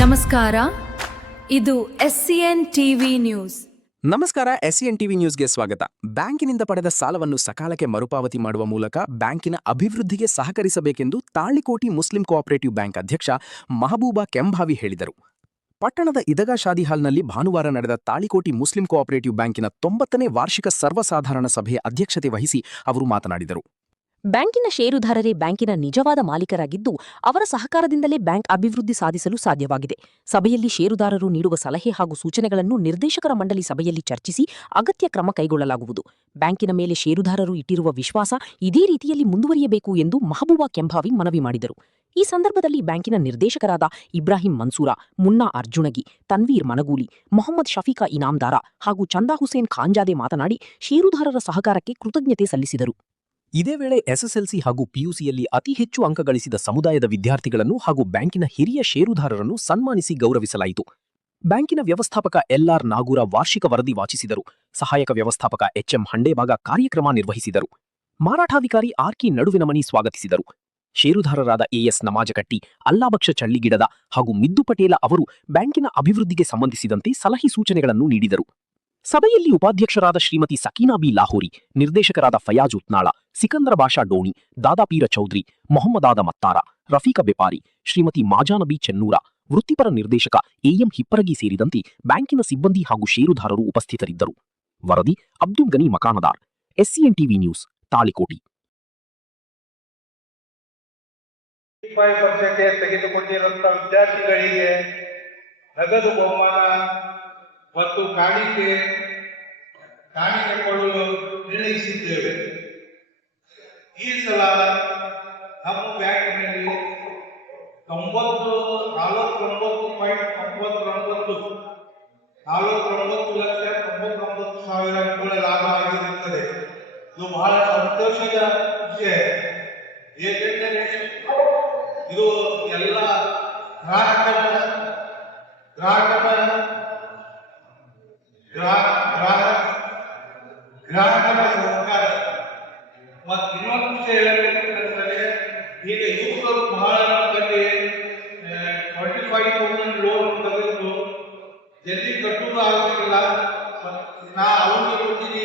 ನಮಸ್ಕಾರ, ಇದು SCN TV news. ನಮಸ್ಕಾರ, SCN ಟಿವಿ ನ್ಯೂಸ್ಗೆ ಸ್ವಾಗತ. ಬ್ಯಾಂಕಿನಿಂದ ಪಡೆದ ಸಾಲವನ್ನು ಸಕಾಲಕ್ಕೆ ಮರುಪಾವತಿ ಮಾಡುವ ಮೂಲಕ ಬ್ಯಾಂಕಿನ ಅಭಿವೃದ್ಧಿಗೆ ಸಹಕರಿಸಬೇಕೆಂದು ತಾಳಿಕೋಟಿ ಮುಸ್ಲಿಂ ಕೋಆಪರೇಟಿವ್ ಬ್ಯಾಂಕ್ ಅಧ್ಯಕ್ಷ ಮಹಬೂಬಾ ಕೆಂಭಾವಿ ಹೇಳಿದರು. ಪಟ್ಟಣದ ಇದಗಾ ಶಾದಿ ಹಾಲ್ನಲ್ಲಿ ಭಾನುವಾರ ನಡೆದ ತಾಳಿಕೋಟಿ ಮುಸ್ಲಿಂ ಕೋಆಪರೇಟಿವ್ ಬ್ಯಾಂಕಿನ 90ನೇ ವಾರ್ಷಿಕ ಸರ್ವಸಾಧಾರಣ ಸಭೆಯ ಅಧ್ಯಕ್ಷತೆ ವಹಿಸಿ ಅವರು ಮಾತನಾಡಿದರು. ಬ್ಯಾಂಕಿನ ಷೇರುದಾರರೇ ಬ್ಯಾಂಕಿನ ನಿಜವಾದ ಮಾಲೀಕರಾಗಿದ್ದು, ಅವರ ಸಹಕಾರದಿಂದಲೇ ಬ್ಯಾಂಕ್ ಅಭಿವೃದ್ಧಿ ಸಾಧಿಸಲು ಸಾಧ್ಯವಾಗಿದೆ. ಸಭೆಯಲ್ಲಿ ಷೇರುದಾರರು ನೀಡುವ ಸಲಹೆ ಹಾಗೂ ಸೂಚನೆಗಳನ್ನು ನಿರ್ದೇಶಕರ ಮಂಡಳಿ ಸಭೆಯಲ್ಲಿ ಚರ್ಚಿಸಿ ಅಗತ್ಯ ಕ್ರಮ ಕೈಗೊಳ್ಳಲಾಗುವುದು. ಬ್ಯಾಂಕಿನ ಮೇಲೆ ಷೇರುದಾರರು ಇಟ್ಟಿರುವ ವಿಶ್ವಾಸ ಇದೇ ರೀತಿಯಲ್ಲಿ ಮುಂದುವರಿಯಬೇಕು ಎಂದು ಮಹಬೂಬಾ ಕೆಂಭಾವಿ ಮನವಿ ಮಾಡಿದರು. ಈ ಸಂದರ್ಭದಲ್ಲಿ ಬ್ಯಾಂಕಿನ ನಿರ್ದೇಶಕರಾದ ಇಬ್ರಾಹಿಂ ಮನ್ಸೂರ, ಮುನ್ನಾ ಅರ್ಜುಣಗಿ, ತನ್ವೀರ್ ಮನಗೂಲಿ, ಮೊಹಮ್ಮದ್ ಶಫೀಕಾ ಇನಾಮ್ದಾರ ಹಾಗೂ ಚಂದಾ ಹುಸೇನ್ ಖಾಂಜಾದೆ ಮಾತನಾಡಿ ಷೇರುದಾರರ ಸಹಕಾರಕ್ಕೆ ಕೃತಜ್ಞತೆ ಸಲ್ಲಿಸಿದರು. ಇದೇ ವೇಳೆ SSLC ಹಾಗೂ PUCಯಲ್ಲಿ ಅತಿ ಹೆಚ್ಚು ಅಂಕ ಗಳಿಸಿದ ಸಮುದಾಯದ ವಿದ್ಯಾರ್ಥಿಗಳನ್ನು ಹಾಗೂ ಬ್ಯಾಂಕಿನ ಹಿರಿಯ ಷೇರುದಾರರನ್ನು ಸನ್ಮಾನಿಸಿ ಗೌರವಿಸಲಾಯಿತು. ಬ್ಯಾಂಕಿನ ವ್ಯವಸ್ಥಾಪಕ LR ನಾಗೂರ ವಾರ್ಷಿಕ ವರದಿ ವಾಚಿಸಿದರು. ಸಹಾಯಕ ವ್ಯವಸ್ಥಾಪಕ HM ಹಂಡೇಬಾಗ ಕಾರ್ಯಕ್ರಮ ನಿರ್ವಹಿಸಿದರು. ಮಾರಾಟಾಧಿಕಾರಿ RK ನಡುವಿನಮನಿ ಸ್ವಾಗತಿಸಿದರು. ಷೇರುದಾರರಾದ AS ನಮಾಜಕಟ್ಟಿ, ಅಲ್ಲಾಬಕ್ಷ ಚಳ್ಳಿಗಿಡದ ಹಾಗೂ ಮಿದ್ದು ಪಟೇಲ ಅವರು ಬ್ಯಾಂಕಿನ ಅಭಿವೃದ್ಧಿಗೆ ಸಂಬಂಧಿಸಿದಂತೆ ಸಲಹೆ ಸೂಚನೆಗಳನ್ನು ನೀಡಿದರು. ಸಭೆಯಲ್ಲಿ ಉಪಾಧ್ಯಕ್ಷರಾದ ಶ್ರೀಮತಿ ಸಕೀನಾ ಬಿ ಲಾಹೋರಿ, ನಿರ್ದೇಶಕರಾದ ಫಯಾಜ್ ಉತ್ನಾಳ, ಸಿಕಂದರ ಬಾಷಾ ಡೋಣಿ, ದಾದಾಪೀರ ಚೌಧರಿ, ಮೊಹಮ್ಮದಾದ ಮತ್ತಾರ, ರಫೀಕ ಬೆಪಾರಿ, ಶ್ರೀಮತಿ ಮಾಜಾನಬಿ ಚೆನ್ನೂರ, ವೃತ್ತಿಪರ ನಿರ್ದೇಶಕ AM ಹಿಪ್ಪರಗಿ ಸೇರಿದಂತೆ ಬ್ಯಾಂಕಿನ ಸಿಬ್ಬಂದಿ ಹಾಗೂ ಷೇರುದಾರರು ಉಪಸ್ಥಿತರಿದ್ದರು. ವರದಿ Abdul Gani Makandar, SCN TV news, Talikoti. 5% ತೆಗೆದುಕೊಂಡಿರುವಂತಹ ವಿದ್ಯಾರ್ಥಿಗಳಿಗೆ ನಗದು ಬಹುಮಾನ ಮತ್ತು ಕಾಣಿಕೆ ಕೊಡಲು ನಿರ್ಣಯಿಸಿದ್ದೇವೆ. ಈ ಸಲ ನಮ್ಮ ಬ್ಯಾಂಕಿನಲ್ಲಿ 49,99,99,99,000 ಲಾಭ ಆಗಿರುತ್ತದೆ. ಇದು ಬಹಳ ಸಂತೋಷದ ವಿಷಯ. ಏಕೆಂದರೆ ಇದು ಎಲ್ಲ ಗ್ರಾಹಕರ ಸಹಕಾರ. ಮತ್ತು ಇನ್ನೊಂದು ವಿಷಯ ಹೇಳಬೇಕಂದ್ರೆ, ಈಗ ಯುವಕರು ಬಹಳ ನಮ್ಮಲ್ಲಿ 45,000 ಲೋನ್ ತೆಗೆದು ಜಲ್ದಿ ಕಟ್ಟುವುದು ಆಗುತ್ತಿಲ್ಲ. ನಾ ಅವನಿಗೆ ಕೊಟ್ಟಿದ್ದೀನಿ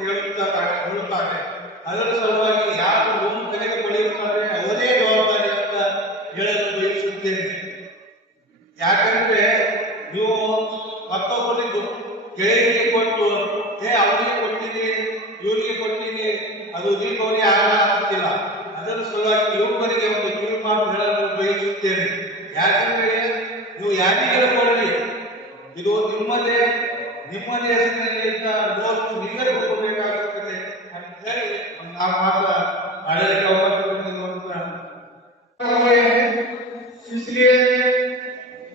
ಹೇಳುತ್ತಾರೆ. ಅದರ ಸಲುವಾಗಿ ಯಾರು ಲೋನ್ ತೆಗೆದುಕೊಳ್ಳಿರುತ್ತಾರೆ ಅವರೇ ಜವಾಬ್ದಾರಿ ಅಂತ ಹೇಳಲು ಬಯಸುತ್ತೇನೆ. ಯಾಕಂದ್ರೆ ನೀವು ಮತ್ತೊಬ್ಬರಿಗೆ ಗೆಳೆಯರಿಗೆ ಕೊಟ್ಟು ಅವನಿಗೆ ಕೊಟ್ಟಿನಿ ಇವರಿಗೆ ಕೊಟ್ಟಿನಿ, ಅದು ರಿಕವರಿ ಆಗುತ್ತಿಲ್ಲ. ಅದರ ಸಲುವಾಗಿ ಯುವಕರಿಗೆ ಒಂದು ಕಿವಿ ಮಾತು ಹೇಳಲು ಬಯಸುತ್ತೇನೆ. ಯಾಕಂದ್ರೆ ನೀವು ಯಾರಿಗೂ ಕೊಡಲಿ, ಇದು ನಿಮ್ಮದೇ ಹೆಸರಿನಲ್ಲಿ ಲೋನ್ ನೀವೇ ಕೊಡಬೇಕಾಗುತ್ತದೆ ಅಂತ ಹೇಳಿ ಆ ಮಾತು ಆಡಳಿತ ಅವಕಾಶ. इसलिए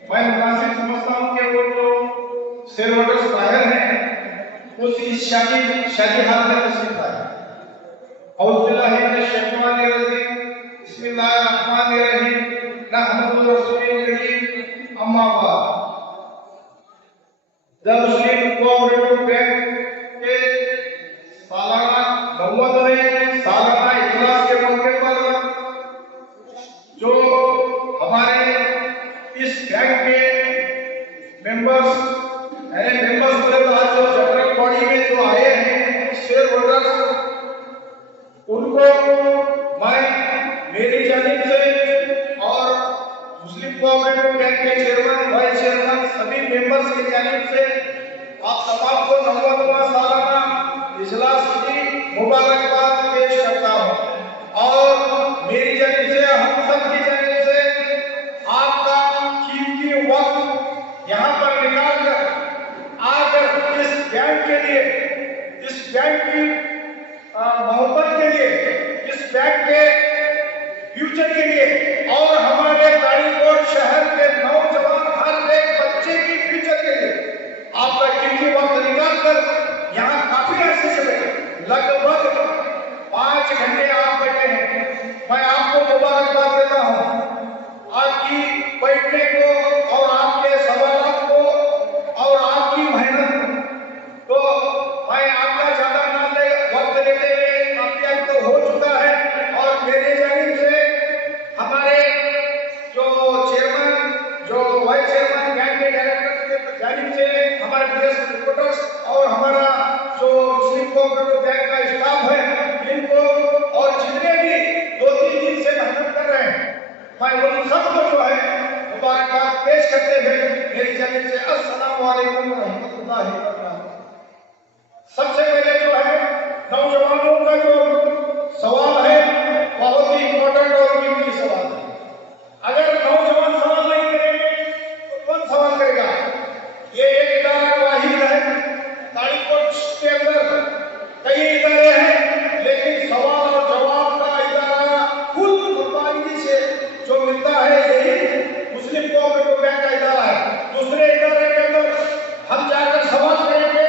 मैं मुनासिब समझता हूँ कि वो जो शेयर होल्डर्स बाहर हैं उस इस शादी हाल में तशरीफ लाए. बिस्मिल्लाहिर्रहमानिर्रहीम नहमदुहु व नस्तईनुहु अम्मा बाद. द मुस्लिम कोऑपरेटिव बैंक के सालाना 90वें सालाना इजलास के मौके पर जो हमारे इस बैंक के मेंबर्स बोले तो आज जो जनरल बॉडी में जो आए हैं शेयर होल्डर्स, उनको मैं मेरी जानिब से और मुस्लिम कोऑपरेटिव बैंक के चेयरमैन, वाइस चेयरमैन, सभी मेंबर्स की जानिब से आप तमाम को 90वां सालाना इजलास की मुबारकबाद पेश करता हूँ. और मेरी जानिब से हम सब की जानिब से आपका कीमती वक्त यहाँ पर निकाल कर आकर इस बैंक के लिए, इस बैंक की मोहब्बत के लिए, इस बैंक के फ्यूचर के लिए और हमारे तालिकोट शहर के नौजवान हर एक बच्चे की फ्यूचर के लिए आपका कीमती वक्त निकाल कर यहाँ काफी अर्से से बैठे, लगभग 5 घंटे आप बैठे हैं. मैं आपको मुबारकबाद देता हूँ आपकी बैठने को और आपके सवालों को और आपकी मेहनत को. मैं आपका ज्यादा वक्त लेते हुए काफी अंत हो चुका है और मेरे जानिब से हमारे मैं उन सबको जो है मुबारकबाद पेश करते हुए मेरी जानिब से अस्सलाम वालेकुम व रहमतुल्लाहि व बरकातहू। सबसे पहले जो है नौजवानों का जो सवाल है बहुत ही इम्पोर्टेंट और कीमती सवाल है। अगर नौजवान सवाल नहीं करेंगे तो कौन सवाल करेगा? ये एक इदारा वाहिद है, तारीकोट के अंदर कई इदारे हैं, लेकिन सवाल और जवाब का इदारा कुल बाकायदगी से जो मिलता है यही मुस्लिम कोऑपरेटिव बैंक का इदारा है। दूसरे इदारे के अंदर हम जाकर सवाल करेंगे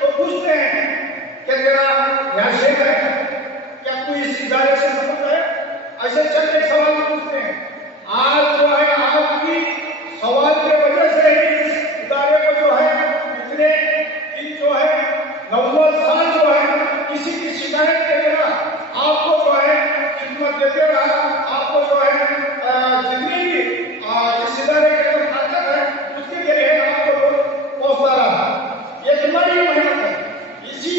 तो पूछते हैं क्या तेरा यहाँ शेख है, क्या कोई इस इदारे से संबंध है, ऐसे चल के सवाल पूछते हैं। आज जो है आपकी सवाल की वजह से ही इस इदारे को जो है इतने इन जो है 90 साल जो है किसी की शिकायत के बिना आपको जो है खिदमत देते रहा, आपको जो है जितनी भी इस इदारे के अंदर ताकत है उसके लिए आपको पहुंचता रहा। ये तुम्हारी मेहनत है। इसी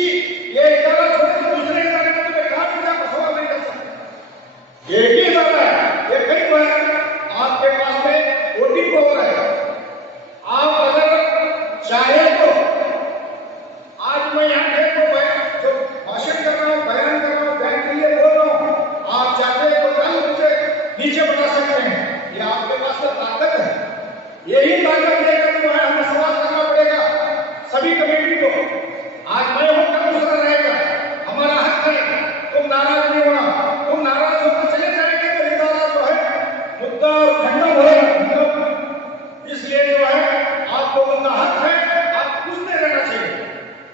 ये इदारा छोड़ दूसरे इदारे में तुम्हें कहा भी जाकर सवाल नहीं कर सकते। ये ही इदारा है, ये कई बार आपके पास में ओटीपी हो रहा है। आप अगर चाहे तो आज मैं यहाँ पे जो भाषण कर रहा हूँ, बयान कर रहा हूँ, बैंक के लिए बोल रहा हूँ, आप चाहते तो कल मुझे नीचे बता सकते हैं। ये आपके पास तो ताकत है। यही ताकत लेकर जो है हमें सवाल करना पड़ेगा सभी कमेटी को। आज मैं हूँ, कल दूसरा रहेगा, हमारा हक है। तुम नाराज नहीं होना, तुम नाराज होकर चले जाएंगे तो इदारा जो है मुद्दा खंडन होगा। इसलिए जो है आपको उनका हक है, आप पूछते रहना चाहिए।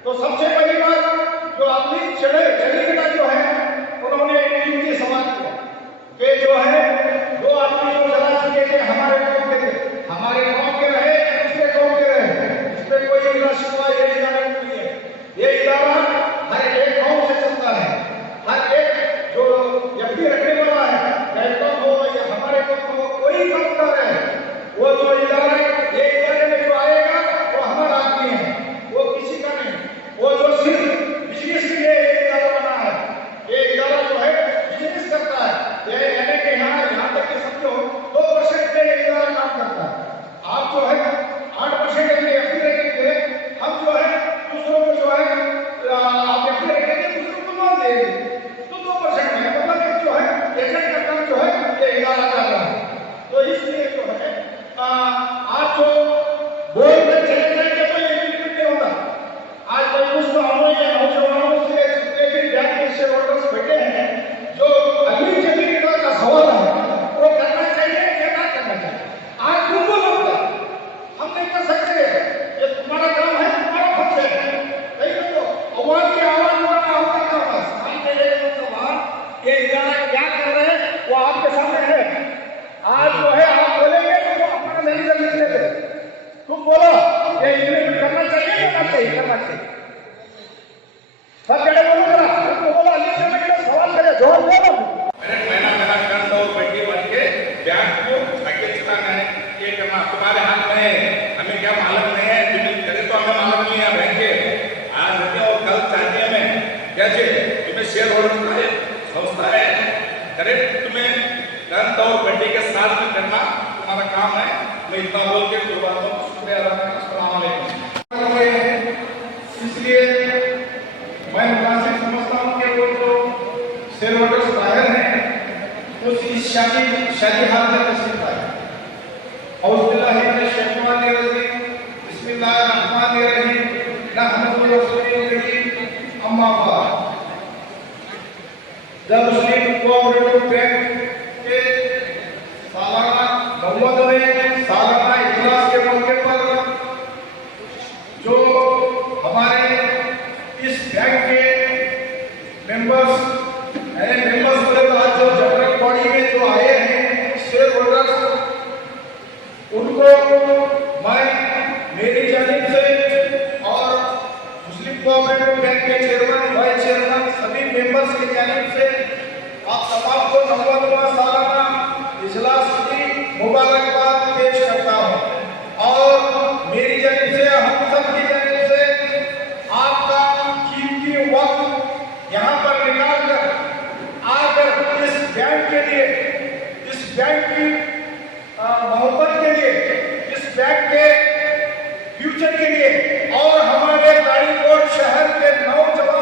तो सबसे पहली बात जो अपनी चंडीगढ़ जो है उन्होंने एक कीमती सवाल किया कि जो है वो आदमी जो जला चुके थे हमारे गांव के थे, हमारे गांव के रहे, दूसरे गांव के रहे, इसमें कोई इलाज शिकवा ये इदारा नहीं है। ये इदारा हर एक गांव से चलता है। हर एक जो व्यक्ति रखने वाला है, बैंकों हो या हमारे गांव हो, कोई काम कर रहे हैं, वो जो इदारा ये इदारे में जो आएगा वो हमारा आदमी है, वो किसी का नहीं। वो जो सिर्फ बिजनेस के लिए इदारा बना है, ये इदारा जो है बिजनेस करता है। ये यानी कि यहाँ तक कि समझो 2% के लिए इदारा काम करता है। आप जो है 8% के लिए एफडी रखेंगे, हम जो है दूसरों को जो है आप एफडी रखेंगे, दूसरों को लोन देंगे तो 2% में मतलब जो है एजेंट का काम जो है ये इदारा कर रहा है। तो इसलिए जो है आप जो बोल कर चले जाएंगे तो ये बिल्कुल नहीं होगा। आज मैं पूछता हूँ ये नौजवानों से जितने भी बैंक के शेयर होल्डर्स बैठे हैं, जो अगली चंडीगढ़ का सवाल है वो करना चाहिए या ना करना चाहिए? आज तुमको लगता है हम नहीं कर सकते, ये तुम्हारा काम है, तुम्हारा फर्ज है। नहीं तो आवाज की आवाज उठाना होगा क्या? बस सामने एक सवाल ये इदारा क्या कर रहे हैं वो आपके सामने है। आज जो है आप बोलेंगे तो वो अपना मैनेजर लिख लेते, तुम बोलो ये इम्प्लीमेंट करना चाहिए या ना चाहिए? करना चाहिए। सब जगह बोलो जरा, तुमको बोलो लिख के सवाल करे, जवाब दो। मेरा कंध और बैठी बन के बैंक को आगे चलाना है, ये करना तुम्हारे हाथ में है। हमें क्या मालूम नहीं है, तुम्हें करे तो हमें मालूम नहीं है बैंक के। आज हमें और कल चाहते हमें कैसे तुम्हें शेयर होल्डर संस्था है, करेक्ट तुम्हें कंध और बैठी के साथ में करना तुम्हारा काम है। मैं इतना बोल के शुरुआत को शुक्रिया अदा करना। अस्सलाम वालेकुम। इसलिए मैं मुनासिब समझता हूँ कि वो जो शेयर होल्डर्स बाहर हैं उस इस शादी हाल में तस्वीर पाए। जब मुस्लिम कोऑपरेटिव बैंक के सालाना 90वें सालाना इजलास के मौके पर जो हमारे इस बैंक के मेंबर्स बोले तो आज जो जनरल बॉडी में जो आए हैं शेयर होल्डर्स, उनको मैं मेरी जानिब से और मुस्लिम कोऑपरेटिव बैंक के चेयरमैन, वाइस चेयरमैन, सभी मेंबर्स की जानिब से आप तमाम को 90वां सालाना इजलास की मुबारकबाद पेश करता हूँ। और मेरी जानिब से, हम सब की जानिब से आपका कीमती वक्त यहाँ पर निकाल कर आकर इस बैंक के लिए, इस बैंक की मोहब्बत के लिए, इस बैंक के फ्यूचर के लिए और हमारे दाड़ीकोट शहर के नौजवान